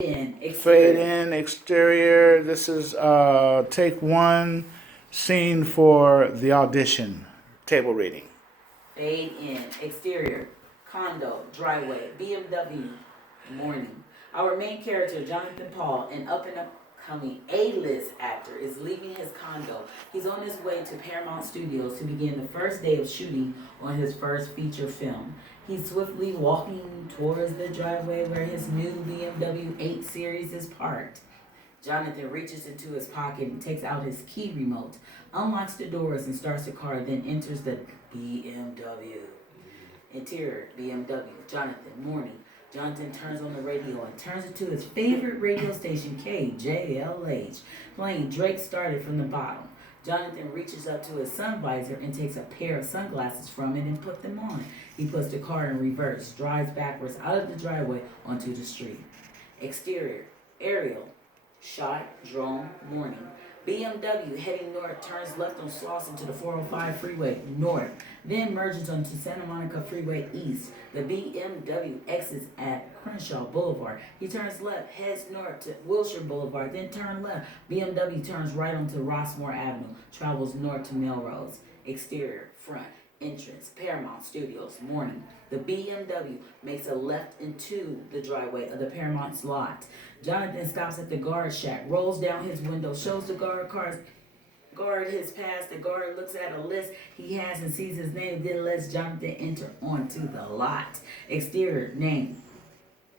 Fade in, exterior. This is take one, scene for the audition, table reading. Fade in, exterior, condo, driveway, BMW, morning. Our main character, Jonathan Paul, an up-and-coming A-list actor, is leaving his condo. He's on his way to Paramount Studios to begin the first day of shooting on his first feature film. He's swiftly walking towards the driveway where his new BMW 8 Series is parked. Jonathan reaches into his pocket and takes out his key remote, unlocks the doors and starts the car, then enters the BMW. Interior, BMW, Jonathan, morning. Jonathan turns on the radio and turns it to his favorite radio station, KJLH, playing Drake Started from the Bottom. Jonathan reaches up to his sun visor and takes a pair of sunglasses from it and puts them on. He puts the car in reverse, drives backwards out of the driveway onto the street. Exterior, aerial, shot, drone, morning. BMW heading north turns left on Slauson to the 405 freeway north, then merges onto Santa Monica Freeway east. The BMW exits at Crenshaw Boulevard. He turns left, heads north to Wilshire Boulevard, then turns left. BMW turns right onto Rossmore Avenue, travels north to Melrose. Exterior, front, entrance, Paramount Studios, morning. The BMW makes a left into the driveway of the Paramount's lot. Jonathan stops at the guard shack, rolls down his window, shows the guard his pass. The guard looks at a list he has and sees his name, then lets Jonathan enter onto the lot. Exterior, name,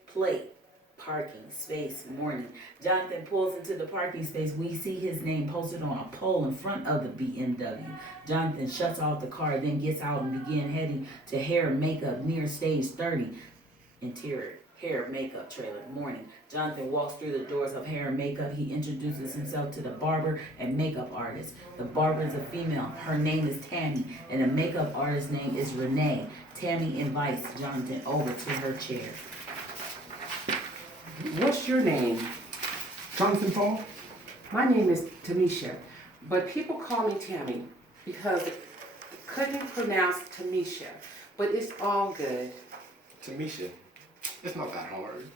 plate, parking space, morning. Jonathan pulls into the parking space. We see his name posted on a pole in front of the BMW. Jonathan shuts off the car, then gets out and begins heading to hair and makeup near stage 30. Interior, hair, makeup trailer, morning. Jonathan walks through the doors of hair and makeup. He introduces himself to the barber and makeup artist. The barber is a female. Her name is Tammy, and the makeup artist's name is Renee. Tammy invites Jonathan over to her chair. What's your name? Jonathan Paul? My name is Tamisha, but people call me Tammy because I couldn't pronounce Tamisha, but it's all good. Tamisha. It's not that hard.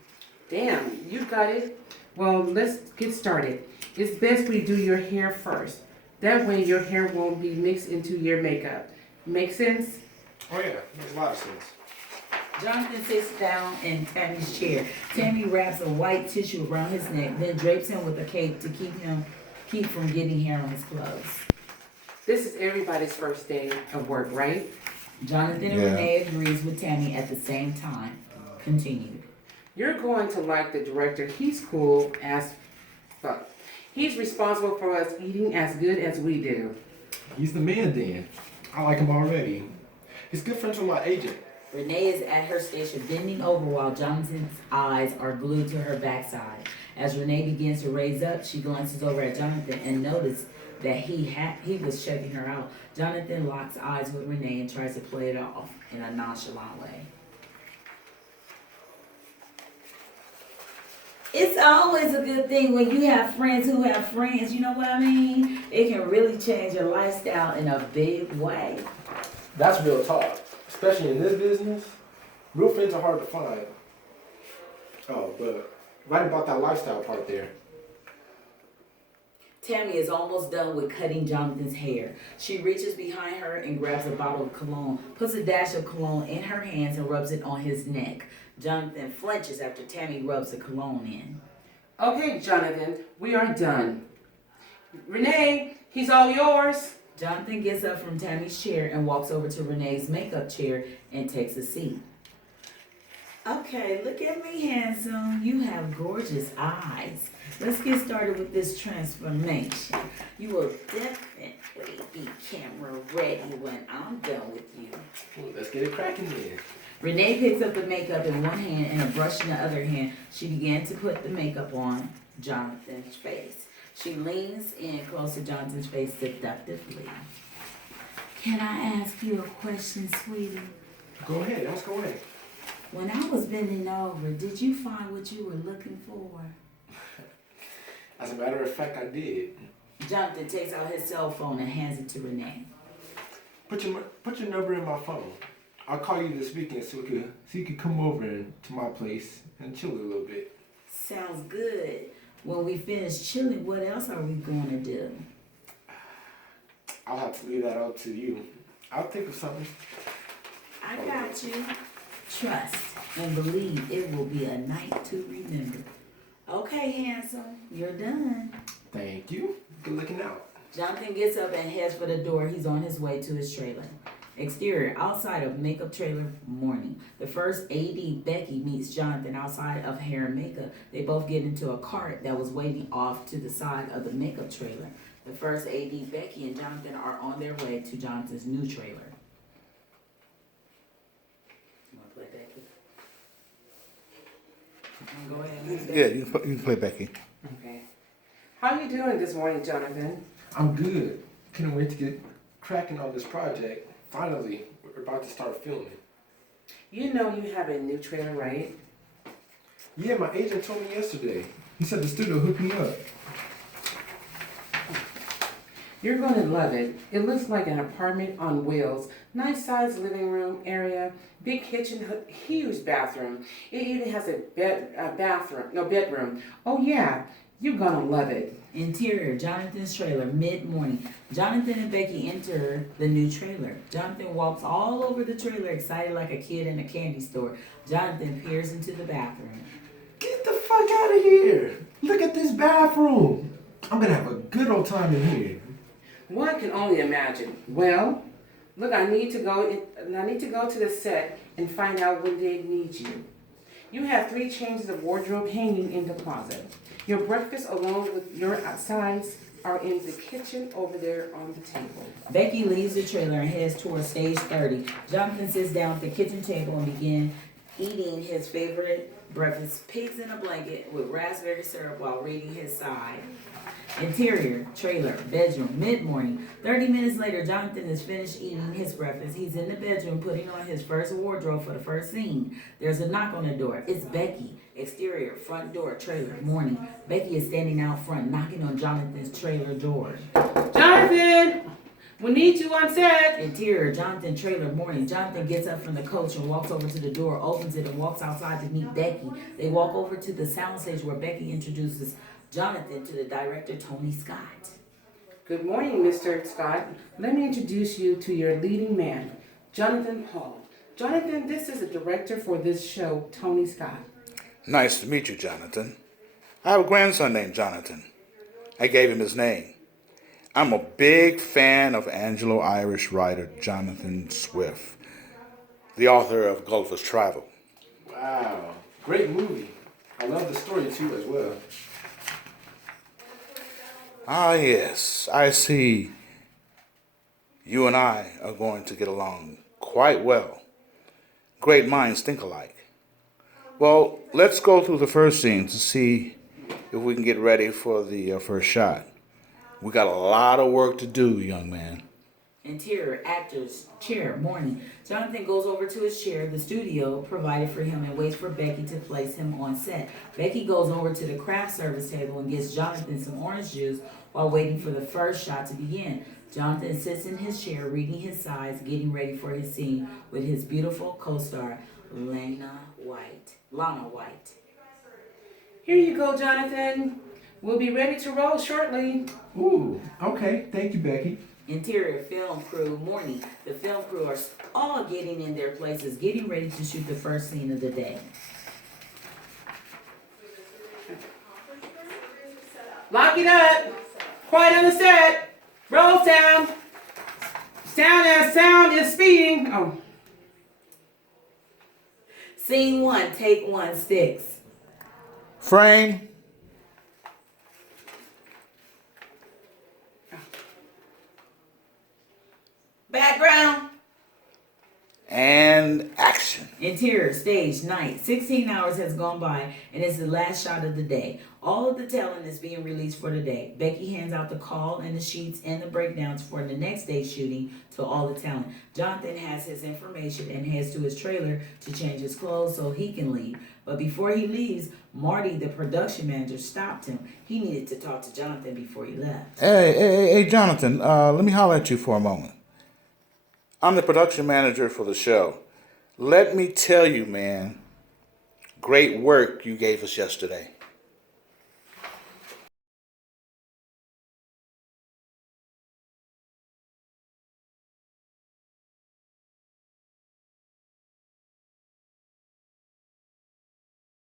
Damn, you got it. Well, let's get started. It's best we do your hair first. That way your hair won't be mixed into your makeup. Make sense? Oh yeah, makes a lot of sense. Jonathan sits down in Tammy's chair. Tammy wraps a white tissue around his neck, then drapes him with a cape to keep from getting hair on his clothes. This is everybody's first day of work, right? Jonathan and Renee agrees with Tammy at the same time. Continued. You're going to like the director. He's cool as fuck. He's responsible for us eating as good as we do. He's the man then. I like him already. He's good friends with my agent. Renee is at her station, bending over while Jonathan's eyes are glued to her backside. As Renee begins to raise up, she glances over at Jonathan and notices that he was checking her out. Jonathan locks eyes with Renee and tries to play it off in a nonchalant way. It's always a good thing when you have friends who have friends, you know what I mean? It can really change your lifestyle in a big way. That's real talk. Especially in this business, real friends are hard to find. Oh, but right about that lifestyle part there. Tammy is almost done with cutting Jonathan's hair. She reaches behind her and grabs a bottle of cologne, puts a dash of cologne in her hands and rubs it on his neck. Jonathan flinches after Tammy rubs the cologne in. Okay, Jonathan, we are done. Renee, he's all yours. Jonathan gets up from Tammy's chair and walks over to Renee's makeup chair and takes a seat. Okay, look at me, handsome. You have gorgeous eyes. Let's get started with this transformation. You will definitely be camera ready when I'm done with you. Well, let's get it cracking then. Renee picks up the makeup in one hand and a brush in the other hand. She began to put the makeup on Jonathan's face. She leans in close to Jonathan's face seductively. Can I ask you a question, sweetie? Go ahead, ask away. When I was bending over, did you find what you were looking for? As a matter of fact, I did. Jonathan takes out his cell phone and hands it to Renee. Put your number in my phone. I'll call you this weekend so you could come over to my place and chill a little bit. Sounds good. When we finish chilling, what else are we going to do? I'll have to leave that up to you. I'll think of something. I got you. Trust and believe it will be a night to remember. Okay, handsome, you're done. Thank you. Good looking out. Jonathan gets up and heads for the door. He's on his way to his trailer. Exterior, outside of makeup trailer, morning. The first AD, Becky, meets Jonathan outside of hair and makeup. They both get into a cart that was waiting off to the side of the makeup trailer. The first AD, Becky, and Jonathan are on their way to Jonathan's new trailer. You want to play Becky? Go ahead. Yeah, you can play Becky. Okay. How you doing this morning, Jonathan? I'm good. Couldn't wait to get cracking on this project. Finally, we're about to start filming. You know you have a new trailer, right? Yeah, my agent told me yesterday. He said the studio hooked me up. You're going to love it. It looks like an apartment on wheels. Nice sized living room area, big kitchen, huge bathroom. It even has a bedroom. Oh yeah, you're going to love it. Interior, Jonathan's trailer, mid-morning. Jonathan and Becky enter the new trailer. Jonathan walks all over the trailer, excited like a kid in a candy store. Jonathan peers into the bathroom. Get the fuck out of here! Look at this bathroom! I'm gonna have a good old time in here. One can only imagine. Well, look, I need to go to the set and find out when they need you. You have 3 changes of wardrobe hanging in the closet. Your breakfast along with your sides are in the kitchen over there on the table. Becky leaves the trailer and heads towards stage 30. Jonathan sits down at the kitchen table and begins eating his favorite breakfast, pigs in a blanket with raspberry syrup while reading his side. Interior, trailer, bedroom, mid-morning. 30 minutes later, Jonathan is finished eating his breakfast. He's in the bedroom putting on his first wardrobe for the first scene. There's a knock on the door. It's Becky. Exterior, front door, trailer, morning. Becky is standing out front, knocking on Jonathan's trailer door. Jonathan! We need you on set! Interior, Jonathan, trailer, morning. Jonathan gets up from the coach and walks over to the door, opens it, and walks outside to meet Becky. They walk over to the soundstage where Becky introduces Jonathan to the director, Tony Scott. Good morning, Mr. Scott. Let me introduce you to your leading man, Jonathan Hall. Jonathan, this is the director for this show, Tony Scott. Nice to meet you, Jonathan. I have a grandson named Jonathan. I gave him his name. I'm a big fan of Anglo-Irish writer Jonathan Swift, the author of Gulliver's Travel. Wow, great movie. I love the story too as well. Ah, yes, I see you and I are going to get along quite well. Great minds think alike. Well, let's go through the first scene to see if we can get ready for the first shot. We got a lot of work to do, young man. Interior, actors, chair, morning. Jonathan goes over to his chair, the studio provided for him, and waits for Becky to place him on set. Becky goes over to the craft service table and gets Jonathan some orange juice while waiting for the first shot to begin. Jonathan sits in his chair, reading his sides, getting ready for his scene with his beautiful co-star, Lana White. Here you go, Jonathan. We'll be ready to roll shortly. Ooh, okay. Thank you, Becky. Interior, film crew, morning. The film crew are all getting in their places, getting ready to shoot the first scene of the day. Lock it up. Quiet on the set. Roll sound. Sound is speeding. Oh. Scene 1, take 1, sticks. Frame. Background. And action. Interior, stage, night. 16 hours has gone by, and it's the last shot of the day. All of the talent is being released for the day. Becky hands out the call and the sheets and the breakdowns for the next day's shooting to all the talent. Jonathan has his information and heads to his trailer to change his clothes so he can leave. But before he leaves, Marty, the production manager, stopped him. He needed to talk to Jonathan before he left. Hey, Jonathan, let me holler at you for a moment. I'm the production manager for the show. Let me tell you, man, great work you gave us yesterday.